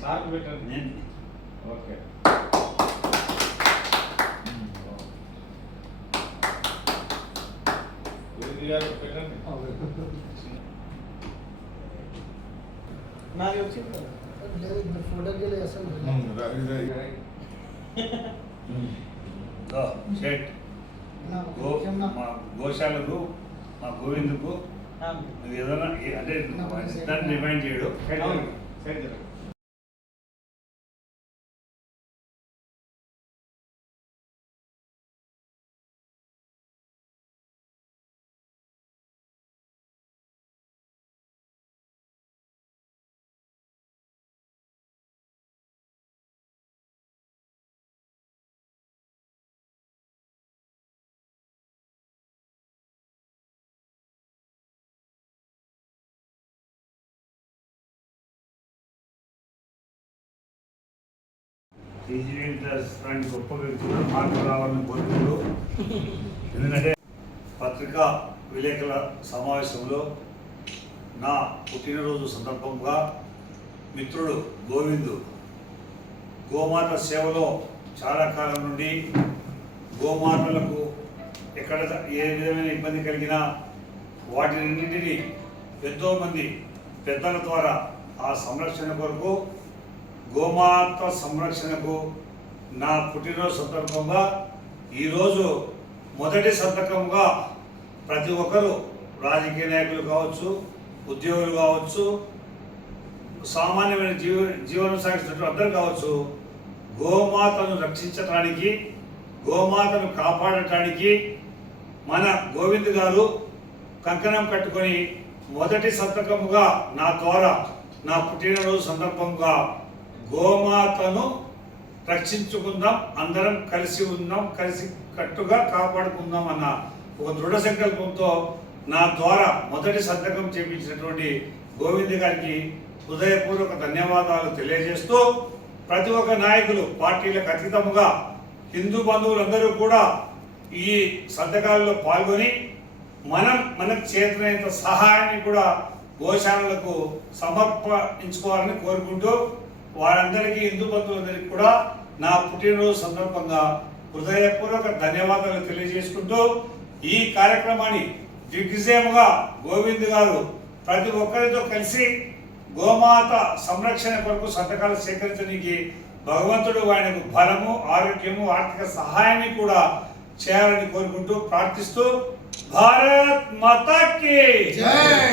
Sir పెట్టండి. Okay. పెట్టండి. నాది వచ్చింది లేదు, ఫోటోకి వెళ్ళి అసలు గోశాలకు మా గోవిందుకు నువ్వు ఏదైనా అంటే దాన్ని డిమాండ్ చేయడు. లాంటి గొప్ప వ్యక్తులు మార్పు రావాలని కోరుకుంటూ, ఎందుకంటే పత్రికా విలేకరుల సమావేశంలో నా పుట్టినరోజు సందర్భంగా మిత్రుడు గోవిందు గోమాత సేవలో చాలా కాలం నుండి గోమాతలకు ఎక్కడ ఏ విధమైన ఇబ్బంది కలిగినా వాటినన్నింటినీ ఎంతోమంది పెద్దల ద్వారా ఆ సంరక్షణ కొరకు గోమాత సంరక్షణకు నా పుట్టినరోజు సందర్భంగా ఈరోజు మొదటి సంతకంగా ప్రతి ఒక్కరూ రాజకీయ నాయకులు కావచ్చు, ఉద్యోగులు కావచ్చు, సామాన్యమైన జీవనం సాగిస్తున్న అందరూ కావచ్చు, గోమాతను రక్షించడానికి, గోమాతను కాపాడటానికి మన గోవింద్ గారు కంకణం కట్టుకొని మొదటి సంతకముగా నా ద్వారా నా పుట్టినరోజు సందర్భంగా గోమాతను రక్షించుకుందాం, అందరం కలిసి ఉందాం, కలిసి కట్టుగా కాపాడుకుందాం అన్న ఒక దృఢ సంకల్పంతో నా ద్వారా మొదటి సంతకం చేపించినటువంటి గోవింద్ గారికి హృదయపూర్వక ధన్యవాదాలు తెలియజేస్తూ, ప్రతి ఒక్క నాయకులు పార్టీలకు అతీతముగా హిందూ బంధువులందరూ కూడా ఈ సంతకాలలో పాల్గొని మనకు చేతనైనంత సహాయాన్ని కూడా గోశాలలకు సమర్పించుకోవాలని కోరుకుంటూ, వారందరికీ హిందూ బంధువులందరికీ కూడా నా పుట్టినరోజు సందర్భంగా హృదయపూర్వక ధన్యవాదాలు తెలియజేసుకుంటూ, ఈ కార్యక్రమాన్ని దిగ్విజయముగా గోవింద్ గారు ప్రతి ఒక్కరితో కలిసి గోమాత సంరక్షణ కొరకు సంతకాలు సేకరించడానికి భగవంతుడు ఆయనకు బలము, ఆరోగ్యము, ఆర్థిక సహాయాన్ని కూడా చేయాలని కోరుకుంటూ ప్రార్థిస్తూ, భారత్ మాతా కీ జై.